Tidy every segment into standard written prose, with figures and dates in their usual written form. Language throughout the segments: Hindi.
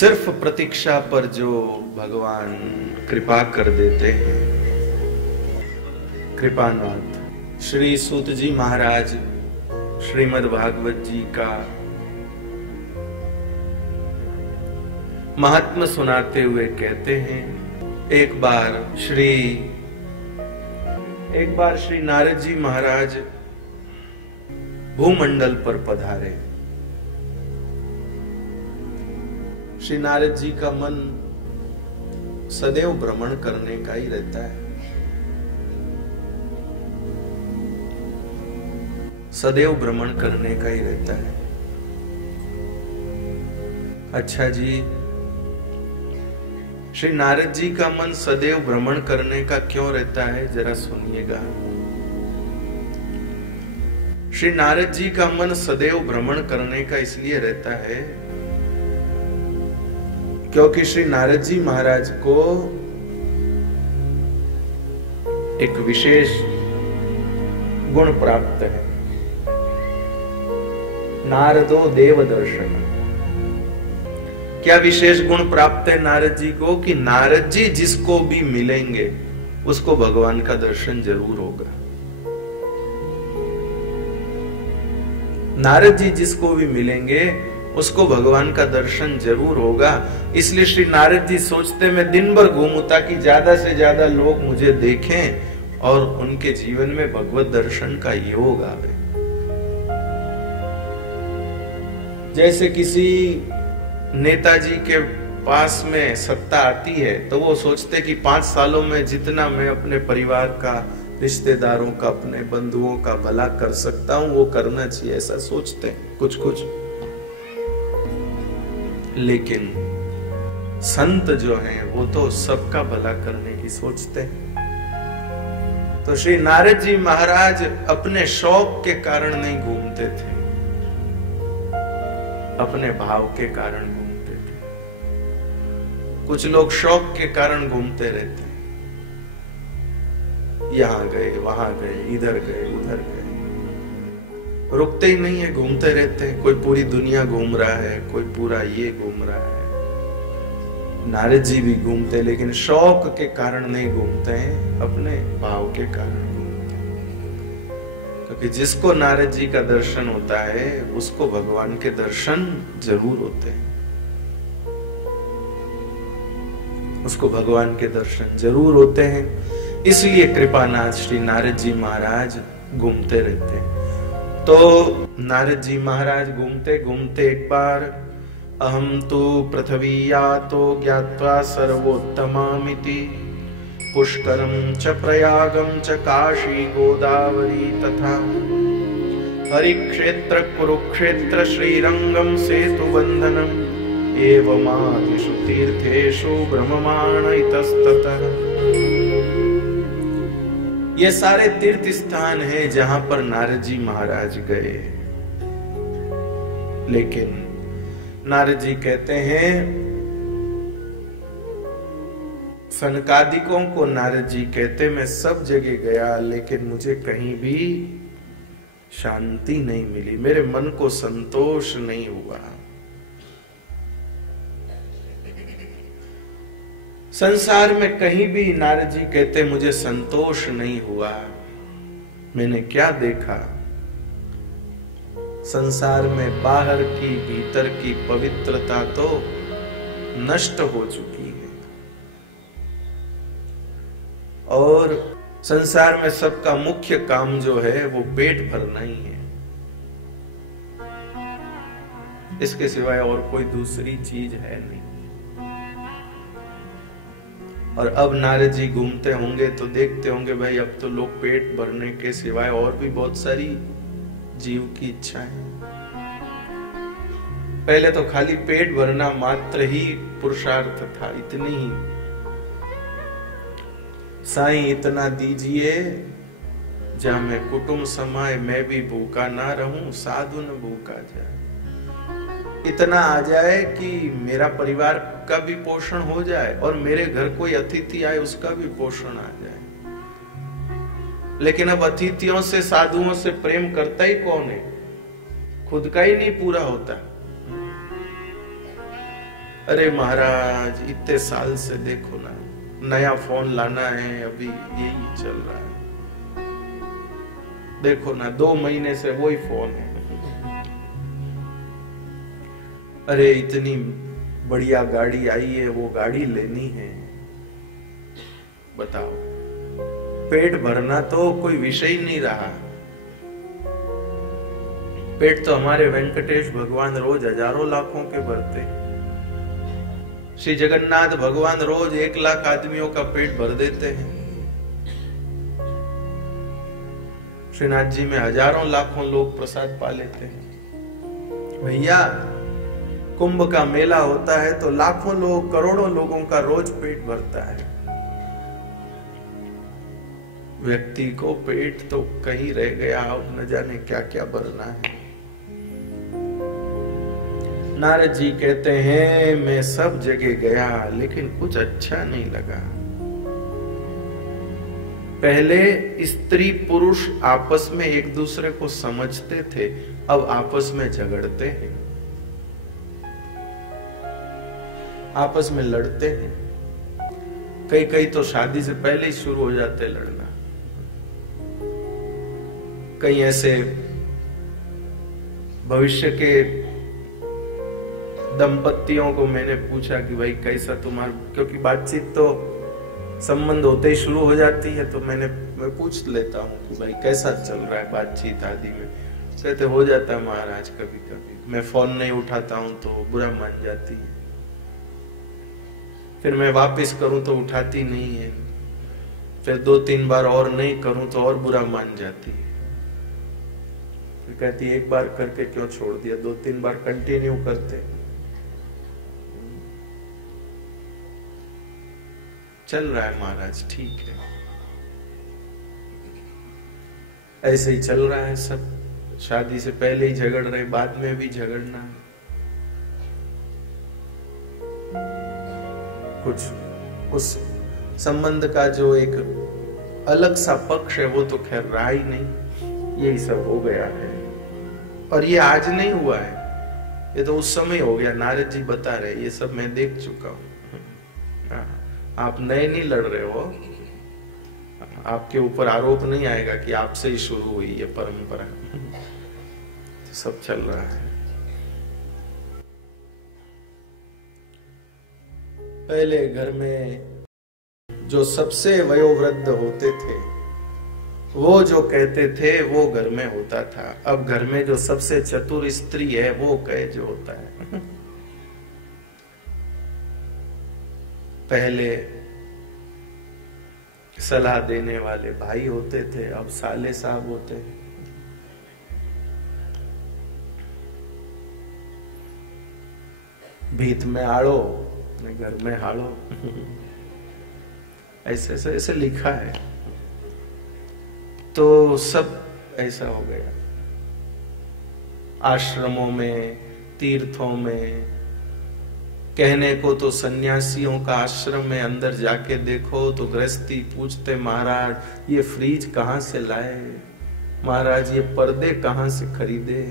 सिर्फ प्रतीक्षा पर जो भगवान कृपा कर देते हैं। कृपानाथ श्री सूत जी महाराज श्रीमद् भागवत जी का महात्म सुनाते हुए कहते हैं, एक बार श्री नारद जी महाराज भूमंडल पर पधारे। श्री नारद जी का मन सदैव भ्रमण करने का ही रहता है, सदैव भ्रमण करने का ही रहता है। अच्छा जी, श्री नारद जी का मन सदैव भ्रमण करने का क्यों रहता है, जरा सुनिएगा। श्री नारद जी का मन सदैव भ्रमण करने का इसलिए रहता है क्योंकि श्री नारद जी महाराज को एक विशेष गुण प्राप्त है, नारदो देव दर्शन। क्या विशेष गुण प्राप्त है नारद जी को कि नारद जी जिसको भी मिलेंगे उसको भगवान का दर्शन जरूर होगा। नारद जी जिसको भी मिलेंगे उसको भगवान का दर्शन जरूर होगा। इसलिए श्री नारद जी सोचते मैं दिन भर घूमूं ताकि ज्यादा से ज्यादा लोग मुझे देखें और उनके जीवन में भगवत दर्शन का योग आवे। जैसे किसी नेताजी के पास में सत्ता आती है तो वो सोचते कि 5 सालों में जितना मैं अपने परिवार का, रिश्तेदारों का, अपने बंधुओं का भला कर सकता हूं वो करना चाहिए, ऐसा सोचते हैं कुछ। लेकिन संत जो हैं वो तो सबका भला करने की सोचते हैं। तो श्री नारद जी महाराज अपने शौक के कारण नहीं घूमते थे, अपने भाव के कारण घूमते थे। कुछ लोग शौक के कारण घूमते रहते हैं, यहां गए, वहां गए, इधर गए, उधर गए, रुकते ही नहीं है, घूमते रहते हैं। कोई पूरी दुनिया घूम रहा है, कोई पूरा ये घूम रहा है। नारद जी भी घूमते लेकिन शौक के कारण नहीं घूमते हैं, अपने भाव के कारण घूमते हैं। क्योंकि जिसको नारद जी का दर्शन होता है उसको भगवान के दर्शन जरूर होते हैं, उसको भगवान के दर्शन जरूर होते हैं। इसलिए कृपानाथ श्री नारद जी महाराज घूमते रहते हैं। तो नारद जी महाराज घूमते घूमते एक बार अहम तो पृथ्वी यातो ज्ञात्वा सर्वोत्तमामिति पुष्करम च प्रयागम च काशी गोदावरी तथा हरिक्षेत्र कुरुक्षेत्र श्रीरंगम सेतु बंधनम एवमादिषु तीर्थेषु ब्रह्ममाण इतस्ततः। ये सारे तीर्थ स्थान हैं जहां पर नारद जी महाराज गए। लेकिन नारद जी कहते हैं, सनकादिकों को नारद जी कहते मैं सब जगह गया लेकिन मुझे कहीं भी शांति नहीं मिली, मेरे मन को संतोष नहीं हुआ। संसार में कहीं भी नारद जी कहते मुझे संतोष नहीं हुआ। मैंने क्या देखा, संसार में बाहर की भीतर की पवित्रता तो नष्ट हो चुकी है और संसार में सबका मुख्य काम जो है वो पेट भरना ही है, इसके सिवाय और कोई दूसरी चीज है नहीं। और अब नारद जी घूमते होंगे तो देखते होंगे भाई अब तो लोग पेट भरने के सिवाय और भी बहुत सारी जीव की इच्छाएं। पहले तो खाली पेट भरना मात्र ही पुरुषार्थ था, इतनी ही, साईं इतना दीजिए जहां मैं कुटुंब समाए मैं भी भूखा ना रहूं, साधु न भूखा जाए। इतना आ जाए कि मेरा परिवार का भी पोषण हो जाए और मेरे घर कोई अतिथि आए उसका भी पोषण आ जाए। लेकिन अब अतिथियों से, साधुओं से प्रेम करता ही कौन है, खुद का ही नहीं पूरा होता। अरे महाराज इतने साल से देखो ना, नया फोन लाना है, अभी यही चल रहा है, देखो ना 2 महीने से वही फोन है। अरे इतनी बढ़िया गाड़ी आई है, वो गाड़ी लेनी है। बताओ, पेट भरना तो कोई विषय ही नहीं रहा। पेट तो हमारे वेंकटेश भगवान रोज हजारों लाखों के भरते। श्री जगन्नाथ भगवान रोज 1 लाख आदमियों का पेट भर देते हैं। श्रीनाथ जी में हजारों लाखों लोग प्रसाद पा लेते हैं। भैया कुंभ का मेला होता है तो लाखों लोग, करोड़ों लोगों का रोज पेट भरता है। व्यक्ति को पेट तो कहीं रह गया, अब न जाने क्या क्या भरना है। नारद जी कहते हैं मैं सब जगह गया लेकिन कुछ अच्छा नहीं लगा। पहले स्त्री पुरुष आपस में एक दूसरे को समझते थे, अब आपस में झगड़ते हैं, आपस में लड़ते हैं। कई तो शादी से पहले ही शुरू हो जाते लड़ना। कई ऐसे भविष्य के दंपतियों को मैंने पूछा कि भाई कैसा तुम्हारा, क्योंकि बातचीत तो संबंध होते ही शुरू हो जाती है, तो मैं पूछ लेता हूँ कि भाई कैसा चल रहा है बातचीत आदि में। कहते हो जाता है महाराज कभी कभी, मैं फोन नहीं उठाता हूँ तो बुरा मान जाती है, फिर मैं वापस करूं तो उठाती नहीं है, फिर 2-3 बार और नहीं करूं तो और बुरा मान जाती है। फिर कहती है 1 बार करके क्यों छोड़ दिया, 2-3 बार कंटिन्यू करते। चल रहा है महाराज, ठीक है, ऐसे ही चल रहा है सब। शादी से पहले ही झगड़ रहे, बाद में भी झगड़ना है। कुछ उस संबंध का जो एक अलग सा पक्ष है वो तो खैर रहा ही नहीं, यही सब हो गया है। और ये आज नहीं हुआ है, ये तो उस समय हो गया। नारद जी बता रहे ये सब मैं देख चुका हूं। आप नए नहीं लड़ रहे हो, आपके ऊपर आरोप नहीं आएगा कि आपसे ही शुरू हुई ये परंपरा। तो सब चल रहा है। पहले घर में जो सबसे वयोवृद्ध होते थे वो जो कहते थे वो घर में होता था। अब घर में जो सबसे चतुर स्त्री है वो कहे जो होता है। पहले सलाह देने वाले भाई होते थे, अब साले साहब होते हैं। भीत में आड़ो, घर में हाड़ो, ऐसे ऐसे ऐसे लिखा है। तो सब ऐसा हो गया। आश्रमों में, तीर्थों में, कहने को तो सन्यासियों का आश्रम में अंदर जाके देखो तो गृहस्थी पूछते महाराज ये फ्रिज कहाँ से लाए, महाराज ये पर्दे कहाँ से खरीदे,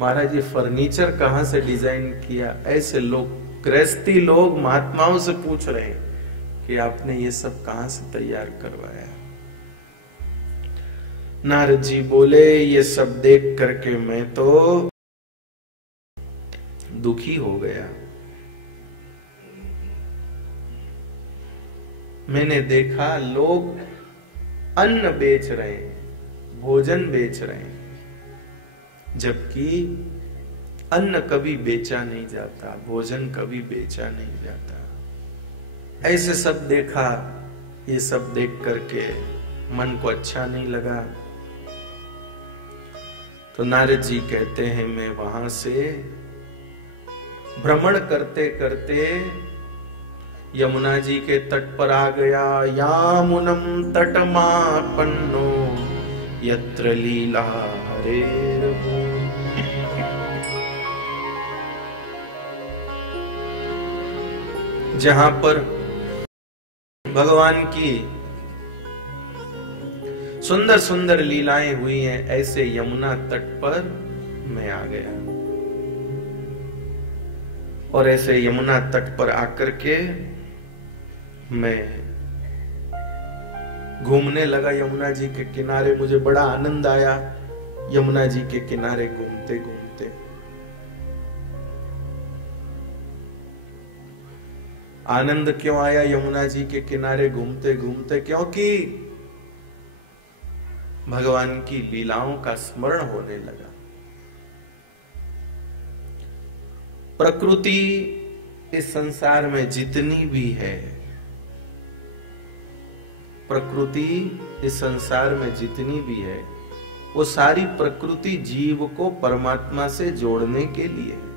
महाराज ये फर्नीचर कहाँ से डिजाइन किया। ऐसे लोग, गृहस्थी लोग महात्माओं से पूछ रहे हैं कि आपने ये सब कहाँ से तैयार करवाया। नारद जी बोले ये सब देख करके मैं तो दुखी हो गया। मैंने देखा लोग अन्न बेच रहे हैं, भोजन बेच रहे हैं, जबकि अन्न कभी बेचा नहीं जाता, भोजन कभी बेचा नहीं जाता। ऐसे सब देखा। ये सब देख करके मन को अच्छा नहीं लगा। तो नारद जी कहते हैं मैं वहां से भ्रमण करते करते यमुना जी के तट पर आ गया। यामुनम तटमापन्नो यत्र लीला हरेर्भुवः। जहां पर भगवान की सुंदर सुंदर लीलाएं हुई हैं, ऐसे यमुना तट पर मैं आ गया। और ऐसे यमुना तट पर आकर के मैं घूमने लगा यमुना जी के किनारे। मुझे बड़ा आनंद आया यमुना जी के किनारे घूमते घूमते। आनंद क्यों आया यमुना जी के किनारे घूमते घूमते? क्योंकि भगवान की लीलाओं का स्मरण होने लगा। प्रकृति इस संसार में जितनी भी है, प्रकृति इस संसार में जितनी भी है, वो सारी प्रकृति जीव को परमात्मा से जोड़ने के लिए है,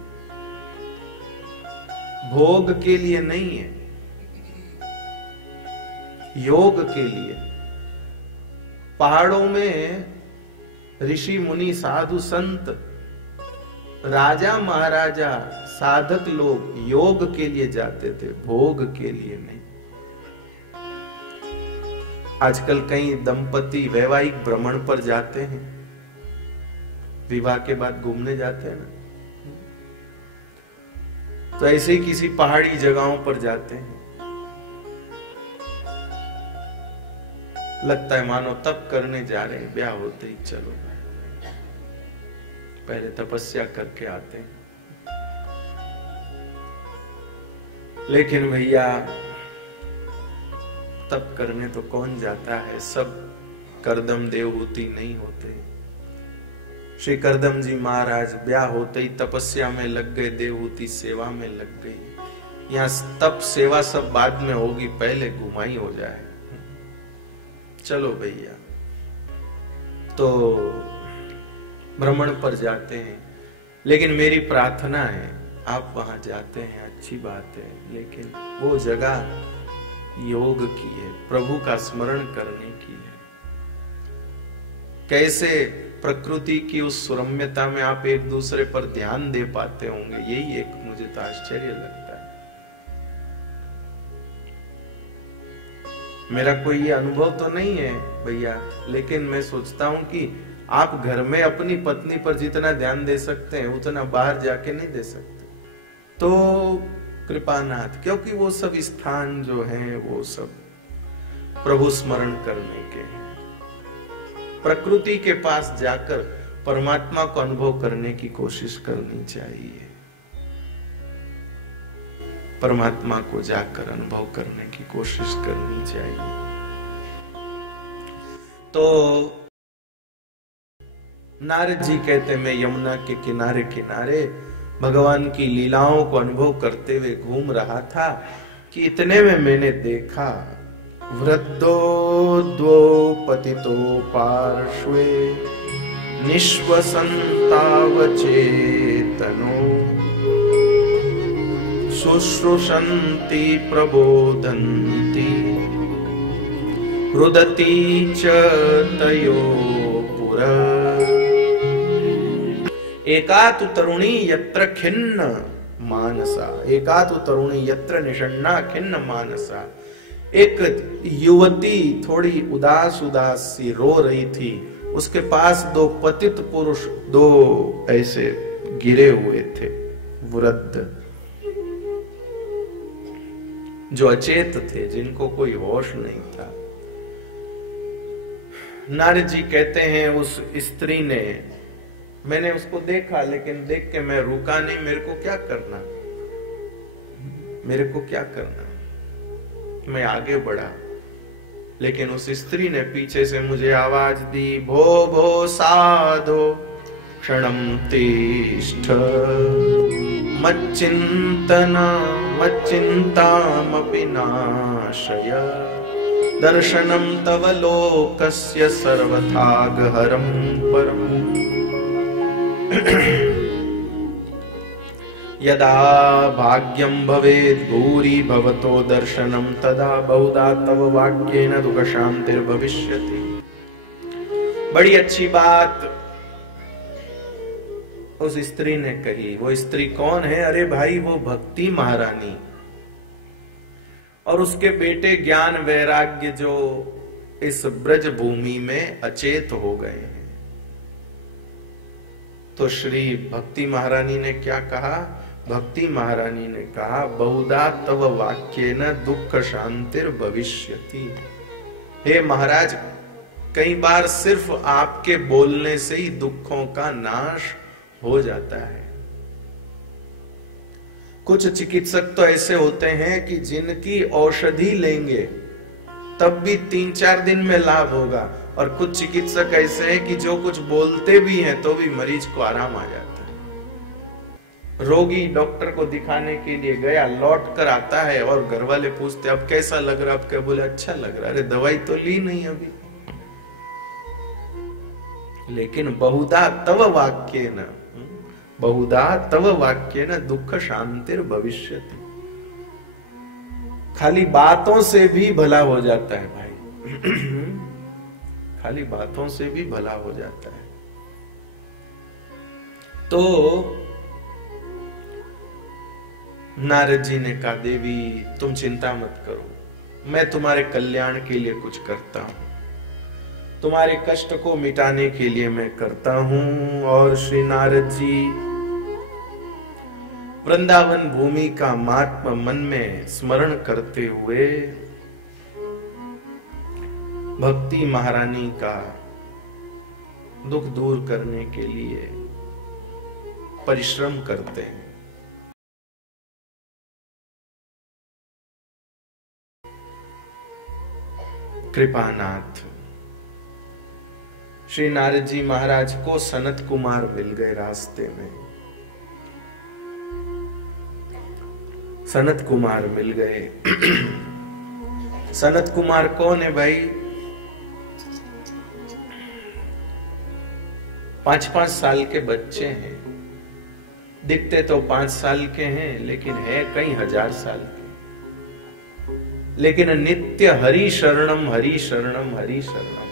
भोग के लिए नहीं है, योग के लिए। पहाड़ों में ऋषि मुनि साधु संत राजा महाराजा साधक लोग योग के लिए जाते थे, भोग के लिए नहीं। आजकल कई दंपति वैवाहिक भ्रमण पर जाते हैं, विवाह के बाद घूमने जाते हैं ना, तो ऐसे ही किसी पहाड़ी जगहों पर जाते हैं। लगता है मानो तप करने जा रहे हैं, ब्याह होते ही चलो पहले तपस्या करके आते हैं। लेकिन भैया तप करने तो कौन जाता है? सब करदम देवहूति नहीं होते। श्री करदम जी महाराज ब्याह होते ही तपस्या में लग गए, देवहूति सेवा में लग गई। यहाँ तप सेवा सब बाद में होगी, पहले घुमाई हो जाए। चलो भैया, तो भ्रमण पर जाते हैं। लेकिन मेरी प्रार्थना है आप वहां जाते हैं, अच्छी बात है, लेकिन वो जगह योग की है, प्रभु का स्मरण करने की है। कैसे प्रकृति की उस सुरम्यता में आप एक दूसरे पर ध्यान दे पाते होंगे, यही एक मुझे तो आश्चर्य लगता है। मेरा कोई ये अनुभव तो नहीं है भैया, लेकिन मैं सोचता हूं कि आप घर में अपनी पत्नी पर जितना ध्यान दे सकते हैं उतना बाहर जाके नहीं दे सकते। तो कृपानाथ, क्योंकि वो सब स्थान जो हैं वो सब प्रभु स्मरण करने के हैं। प्रकृति के पास जाकर परमात्मा को अनुभव करने की कोशिश करनी चाहिए, परमात्मा को जाकर अनुभव करने की कोशिश करनी चाहिए। तो नारद जी कहते, मैं यमुना के किनारे किनारे भगवान की लीलाओं को अनुभव करते हुए घूम रहा था कि इतने में मैंने देखा वृद्धो द्वो पतितो पार्श्वे निश्वसन्तावचेतनो शुश्रूषन्ति प्रबोधन्ति रुदति च तयो पुरा। एकातु तरुणी यत्र खिन्न मानसा, एकातु तरुणी यत्र निषण्णा खिन्न मानसा। एक युवती थोड़ी उदास उदास सी रो रही थी, उसके पास दो पतित पुरुष, दो ऐसे गिरे हुए थे वृद्ध, जो अचेत थे, जिनको कोई होश नहीं था। नारद जी कहते हैं उस स्त्री ने, मैंने उसको देखा, लेकिन देख के मैं रुका नहीं। मेरे को क्या करना, मेरे को क्या करना, मैं आगे बढ़ा। लेकिन उस स्त्री ने पीछे से मुझे आवाज दी, भो भो साधो क्षणम तिष्ठ मच्चिंतना मच्चिंतामपि नाशय दर्शनम तव लोकस्य सर्वथागहरम परम। यदा भाग्यं भवेत् भूरि भवतो दर्शनम तदा बहुधा तव वाक्येन दुःख शांतिर्भविष्यति। बड़ी अच्छी बात उस स्त्री ने कही। वो स्त्री कौन है? अरे भाई, वो भक्ति महारानी और उसके बेटे ज्ञान वैराग्य, जो इस ब्रज भूमि में अचेत हो गए हैं। तो श्री भक्ति महारानी ने क्या कहा? भक्ति महारानी ने कहा, बहुधा तव वाक्येन दुख शांतिर भविष्यति। हे महाराज, कई बार सिर्फ आपके बोलने से ही दुखों का नाश हो जाता है। कुछ चिकित्सक तो ऐसे होते हैं कि जिनकी औषधि लेंगे तब भी 3-4 दिन में लाभ होगा, और कुछ चिकित्सक ऐसे हैं कि जो कुछ बोलते भी हैं तो भी मरीज को आराम आ जाता है। रोगी डॉक्टर को दिखाने के लिए गया, लौट कर आता है और घर वाले पूछते अब कैसा लग रहा, अब क्या बोले अच्छा लग रहा। अरे दवाई तो ली नहीं अभी। लेकिन बहुधा तव वाक्येन, बहुधा तव वाक्येन दुख शांतिर भविष्यति। खाली बातों से भी भला हो जाता है भाई। खाली बातों से भी भला हो जाता है। तो नारद जी ने कहा, देवी तुम चिंता मत करो, मैं तुम्हारे कल्याण के लिए कुछ करता हूं, तुम्हारे कष्ट को मिटाने के लिए मैं करता हूं। और श्री नारद जी वृंदावन भूमि का महात्मा मन में स्मरण करते हुए भक्ति महारानी का दुख दूर करने के लिए परिश्रम करते हैं। कृपानाथ श्री नारद जी महाराज को सनत कुमार मिल गए रास्ते में। सनत कुमार मिल गए। सनत कुमार कौन है भाई? 5-5 साल के बच्चे हैं। दिखते तो 5 साल के हैं लेकिन है कई हजार साल के। लेकिन नित्य हरि शरणम हरि शरणम हरि शरणम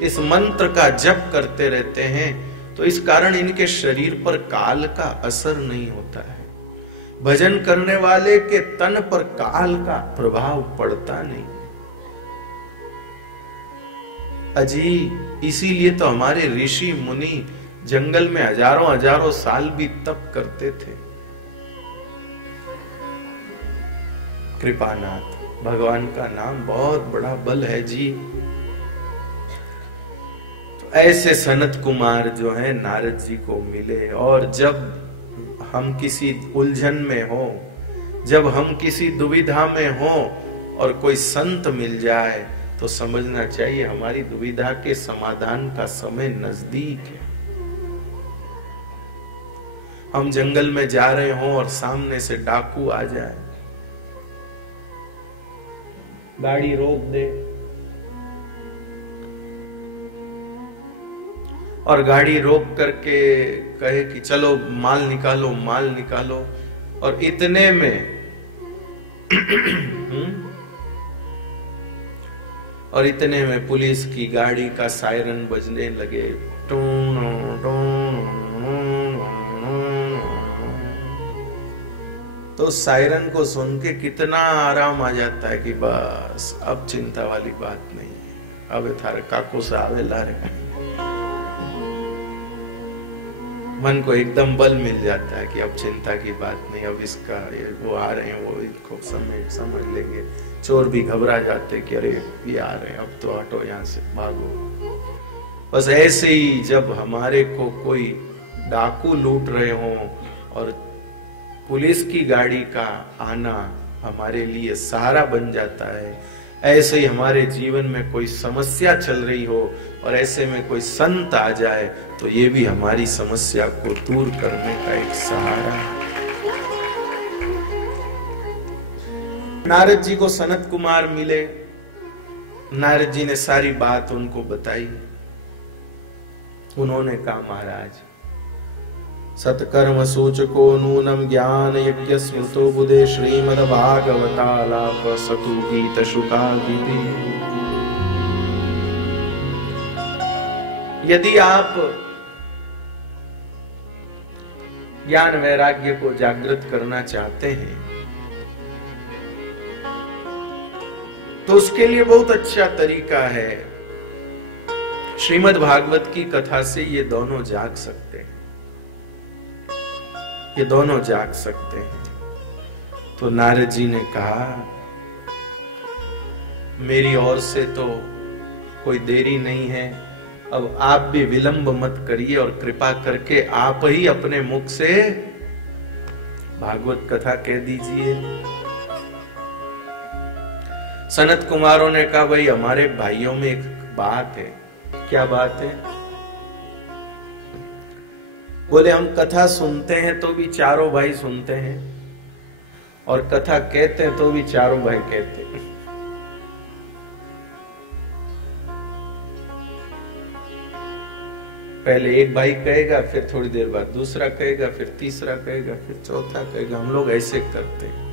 इस मंत्र का जप करते रहते हैं, तो इस कारण इनके शरीर पर काल का असर नहीं होता है। भजन करने वाले के तन पर काल का प्रभाव पड़ता नहीं। अजी इसीलिए तो हमारे ऋषि मुनि जंगल में हजारों हजारों साल भी तप करते थे। कृपानाथ भगवान का नाम बहुत बड़ा बल है जी। तो ऐसे सनत कुमार जो है नारद जी को मिले, और जब हम किसी उलझन में हो, जब हम किसी दुविधा में हो और कोई संत मिल जाए तो समझना चाहिए हमारी दुविधा के समाधान का समय नजदीक है। हम जंगल में जा रहे हो और सामने से डाकू आ जाए, गाड़ी रोक दे और गाड़ी रोक करके कहे कि चलो माल निकालो माल निकालो, और इतने में और इतने में पुलिस की गाड़ी का सायरन बजने लगे। तो सायरन को सुन के कितना आराम आ जाता है कि बस अब चिंता वाली बात नहीं है, अब थारे काको से आवे ला रहे। मन को एकदम बल मिल जाता है कि अब चिंता की बात नहीं, अब इसका वो आ रहे हैं, वो इनको समझ लेंगे। चोर भी घबरा जाते कि अरे ये आ रहे हैं, अब तो हटो यहाँ से, भागो। बस ऐसे ही जब हमारे को कोई डाकू लूट रहे हो और पुलिस की गाड़ी का आना हमारे लिए सहारा बन जाता है, ऐसे ही हमारे जीवन में कोई समस्या चल रही हो और ऐसे में कोई संत आ जाए तो ये भी हमारी समस्या को दूर करने का एक सहारा है। नारद जी को सनत कुमार मिले, नारद जी ने सारी बात उनको बताई। उन्होंने कहा महाराज सत्कर्म सूचको नूनम ज्ञान यज्ञ स्मृतो बुधे श्रीमद् भागवतालाप सतु गीत शुकादिति। यदि आप ज्ञान वैराग्य को जागृत करना चाहते हैं तो उसके लिए बहुत अच्छा तरीका है। श्रीमद् भागवत की कथा से ये दोनों जाग सकते हैं। ये दोनों जाग सकते हैं। तो नारद जी ने कहा, मेरी ओर से तो कोई देरी नहीं है, अब आप भी विलंब मत करिए और कृपा करके आप ही अपने मुख से भागवत कथा कह दीजिए। सनत कुमारों ने कहा, भाई हमारे भाइयों में एक बात है। क्या बात है? बोले, हम कथा सुनते हैं तो भी चारों भाई सुनते हैं, और कथा कहते हैं तो भी चारों भाई कहते हैं। पहले एक भाई कहेगा, फिर थोड़ी देर बाद दूसरा कहेगा, फिर तीसरा कहेगा, फिर चौथा कहेगा। हम लोग ऐसे करते हैं।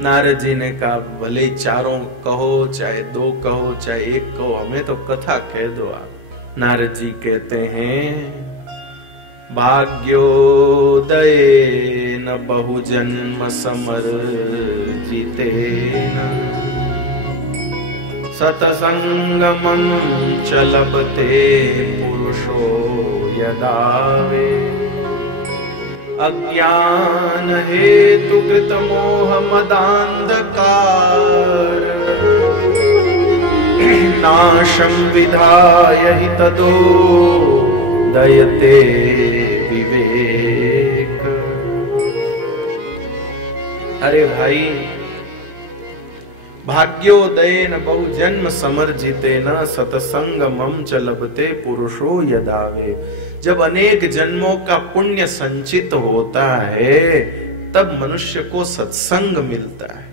नारद जी ने कहा, भले चारों कहो, चाहे दो कहो, चाहे एक कहो, हमें तो कथा कह दो आप। नारद जी कहते हैं, भाग्योदय न बहुजन्म समर जीते न, सतसंगमं च लभते पुरुषो यदावे, अज्ञान हेतु कृत मोह मदांधकार, नाशं विधाय हि तदो दयते विवेक। अरे भाई, भाग्योदयेन बहुजन्म समर्जितेन सतसंगमं च लभते पुरुषो यदावे। जब अनेक जन्मों का पुण्य संचित होता है तब मनुष्य को सत्संग मिलता है।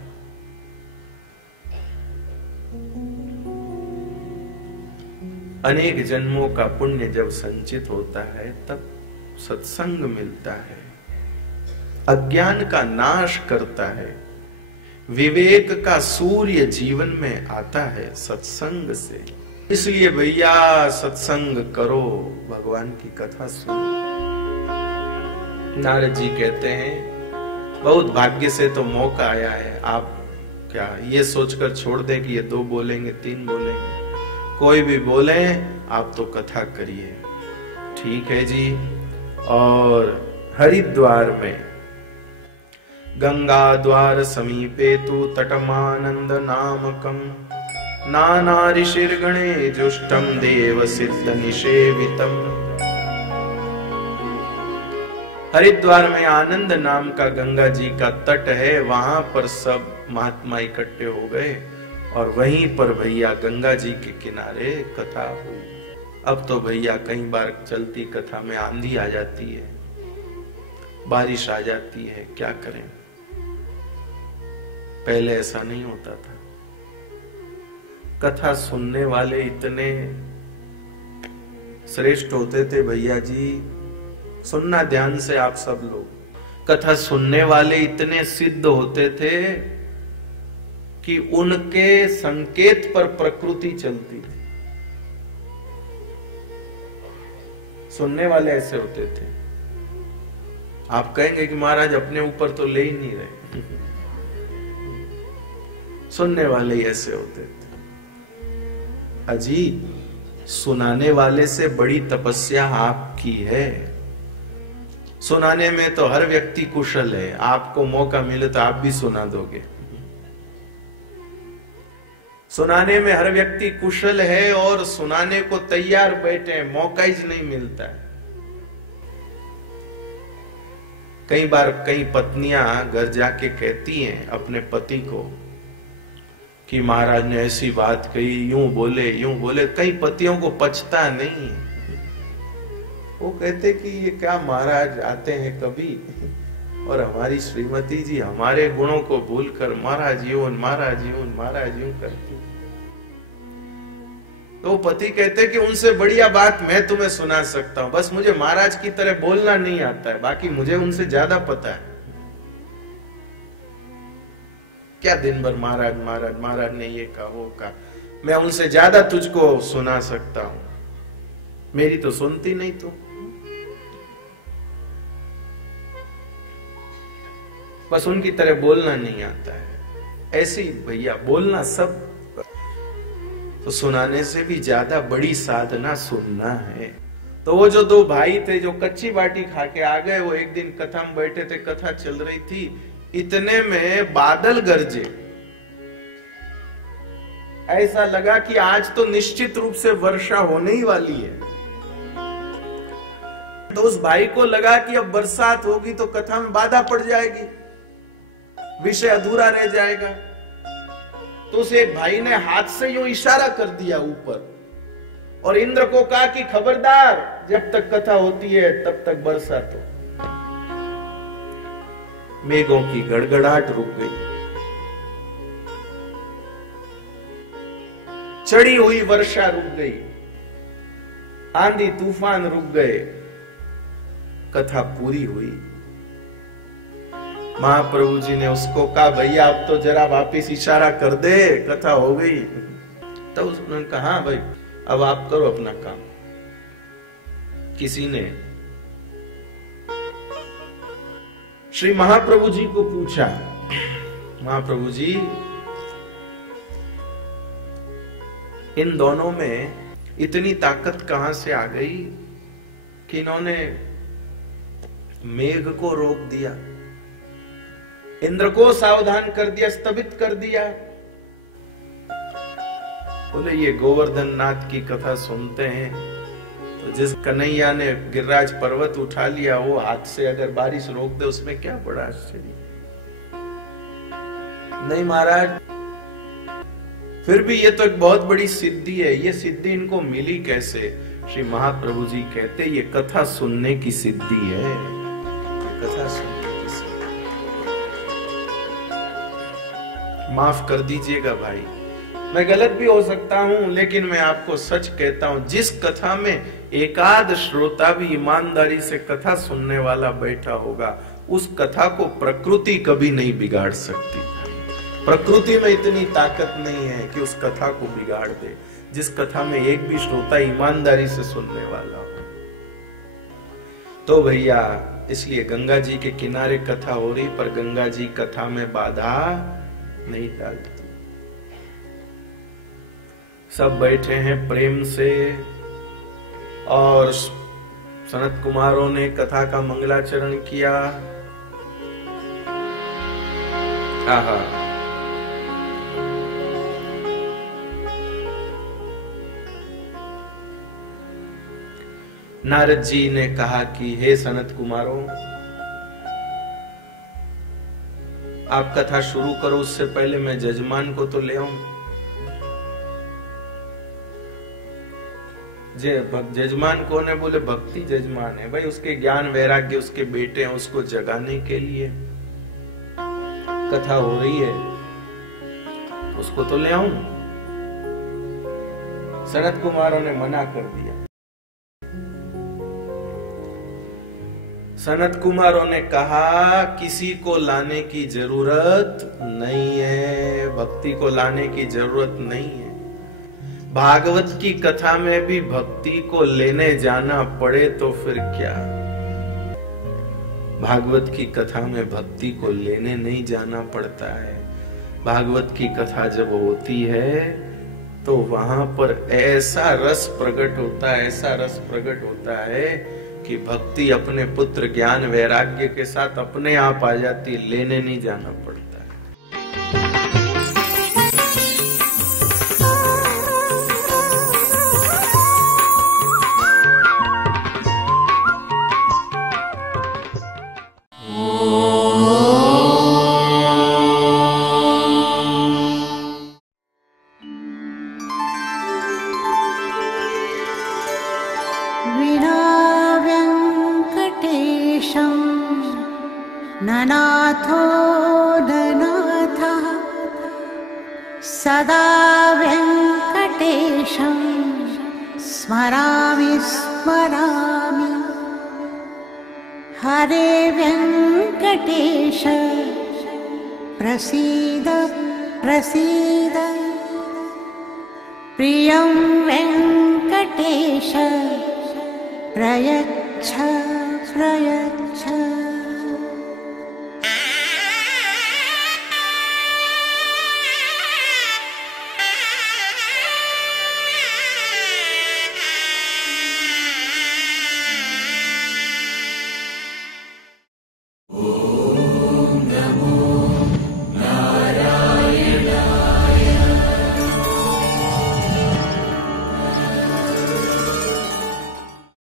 अनेक जन्मों का पुण्य जब संचित होता है तब सत्संग मिलता है। अज्ञान का नाश करता है, विवेक का सूर्य जीवन में आता है सत्संग से। इसलिए भैया सत्संग करो, भगवान की कथा सुनो। नारद जी कहते हैं, बहुत भाग्य से तो मौका आया है। आप क्या ये सोचकर छोड़ दें कि ये 2 बोलेंगे 3 बोलेंगे, कोई भी बोले आप तो कथा करिए, ठीक है जी। और हरिद्वार में गंगा द्वार समीपे तु तटमानंद नामकम, नाना ऋषिर्गणे जुष्टम देव सिद्ध निषेवितम। हरिद्वार में आनंद नाम का गंगा जी का तट है, वहां पर सब महात्मा इकट्ठे हो गए और वहीं पर भैया गंगा जी के किनारे कथा हुई। अब तो भैया कई बार चलती कथा में आंधी आ जाती है, बारिश आ जाती है, क्या करें। पहले ऐसा नहीं होता था। कथा सुनने वाले इतने श्रेष्ठ होते थे भैया जी, सुनना ध्यान से आप सब लोग। कथा सुनने वाले इतने सिद्ध होते थे कि उनके संकेत पर प्रकृति चलती थी। सुनने वाले ऐसे होते थे। आप कहेंगे कि महाराज अपने ऊपर तो ले ही नहीं रहे। सुनने वाले ही ऐसे होते थे। अजी, सुनाने वाले से बड़ी तपस्या आपकी है। सुनाने में तो हर व्यक्ति कुशल है, आपको मौका मिले तो आप भी सुना दोगे। सुनाने में हर व्यक्ति कुशल है और सुनाने को तैयार बैठे हैं, मौका ही नहीं मिलता है। कई बार कई पत्नियां घर जाके कहती हैं अपने पति को कि महाराज ने ऐसी बात कही, यूं बोले। कई पतियों को पचता नहीं, वो कहते कि ये क्या महाराज आते हैं कभी और हमारी श्रीमती जी हमारे गुणों को भूलकर महाराज यूं करती। तो पति कहते कि उनसे बढ़िया बात मैं तुम्हें सुना सकता हूं, बस मुझे महाराज की तरह बोलना नहीं आता है, बाकी मुझे उनसे ज्यादा पता है। क्या दिन भर महाराज ने ये कहा वो कहा, मैं उनसे ज्यादा तुझको सुना सकता हूं, मेरी तो सुनती नहीं तू। बस उनकी तरह बोलना नहीं आता है। ऐसे ही भैया बोलना सब, तो सुनाने से भी ज्यादा बड़ी साधना सुनना है। तो वो जो दो भाई थे जो कच्ची बाटी खा के आ गए, वो एक दिन कथा में बैठे थे, कथा चल रही थी, इतने में बादल गरजे। ऐसा लगा कि आज तो निश्चित रूप से वर्षा होने ही वाली है। तो उस भाई को लगा कि अब बरसात होगी तो कथा में बाधा पड़ जाएगी, विषय अधूरा रह जाएगा। तो उस एक भाई ने हाथ से यूं इशारा कर दिया ऊपर और इंद्र को कहा कि खबरदार, जब तक कथा होती है तब तक बरसात हो। मेघों की गड़गड़ाहट रुक गई, चढ़ी हुई वर्षा रुक गई, आंधी तूफान रुक गए, कथा पूरी हुई। महाप्रभु जी ने उसको कहा, भैया अब तो जरा वापिस इशारा कर दे, कथा हो गई। तब उसने कहा, हाँ भाई अब आप करो अपना काम। किसी ने श्री महाप्रभु जी को पूछा, महाप्रभु जी इन दोनों में इतनी ताकत कहां से आ गई कि इन्होंने मेघ को रोक दिया, इंद्र को सावधान कर दिया, स्तभित कर दिया। बोले ये गोवर्धन नाथ की कथा सुनते हैं तो जिस कन्हैया ने गिरिराज पर्वत उठा लिया, वो हाथ से अगर बारिश रोक दे उसमें क्या बड़ा आश्चर्य। नहीं महाराज, फिर भी ये तो एक बहुत बड़ी सिद्धि है। ये सिद्धि इनको मिली कैसे? श्री महाप्रभु जी कहते ये कथा सुनने की सिद्धि है, कथा सुनने की सिद्धि। माफ कर दीजिएगा भाई, मैं गलत भी हो सकता हूं, लेकिन मैं आपको सच कहता हूं, जिस कथा में एकाध श्रोता भी ईमानदारी से कथा सुनने वाला बैठा होगा, उस कथा को प्रकृति कभी नहीं बिगाड़ सकती। प्रकृति में इतनी ताकत नहीं है कि उस कथा को बिगाड़ दे, जिस कथा में एक भी श्रोता ईमानदारी से सुनने वाला हो। तो भैया इसलिए गंगा जी के किनारे कथा हो रही, पर गंगा जी कथा में बाधा नहीं डालती। सब बैठे हैं प्रेम से, और सनत कुमारों ने कथा का मंगलाचरण किया। आहा, नारद जी ने कहा कि हे सनत कुमारों, आप कथा शुरू करो, उससे पहले मैं जजमान को तो ले आऊं। जजमान कौन है? बोले भक्ति जजमान है। भाई उसके ज्ञान वैराग्य उसके बेटे हैं, उसको जगाने के लिए कथा हो रही है, उसको तो ले आऊं। सनत कुमारों ने मना कर दिया। सनत कुमारों ने कहा किसी को लाने की जरूरत नहीं है, भक्ति को लाने की जरूरत नहीं है। भागवत की कथा में भी भक्ति को लेने जाना पड़े तो फिर क्या? भागवत की कथा में भक्ति को लेने नहीं जाना पड़ता है। भागवत की कथा जब होती है तो वहां पर ऐसा रस प्रकट होता है, ऐसा रस प्रकट होता है कि भक्ति अपने पुत्र ज्ञान वैराग्य के साथ अपने आप आ जाती, लेने नहीं जाना पड़ता। ननाथो ननाथः सदा वेङ्कटेशं स्मरामि स्मरामि। हरे वेङ्कटेश प्रसीद प्रसीद। प्रियं वेङ्कटेश प्रयच्छ प्रयच्छ। नमो नारायणाय।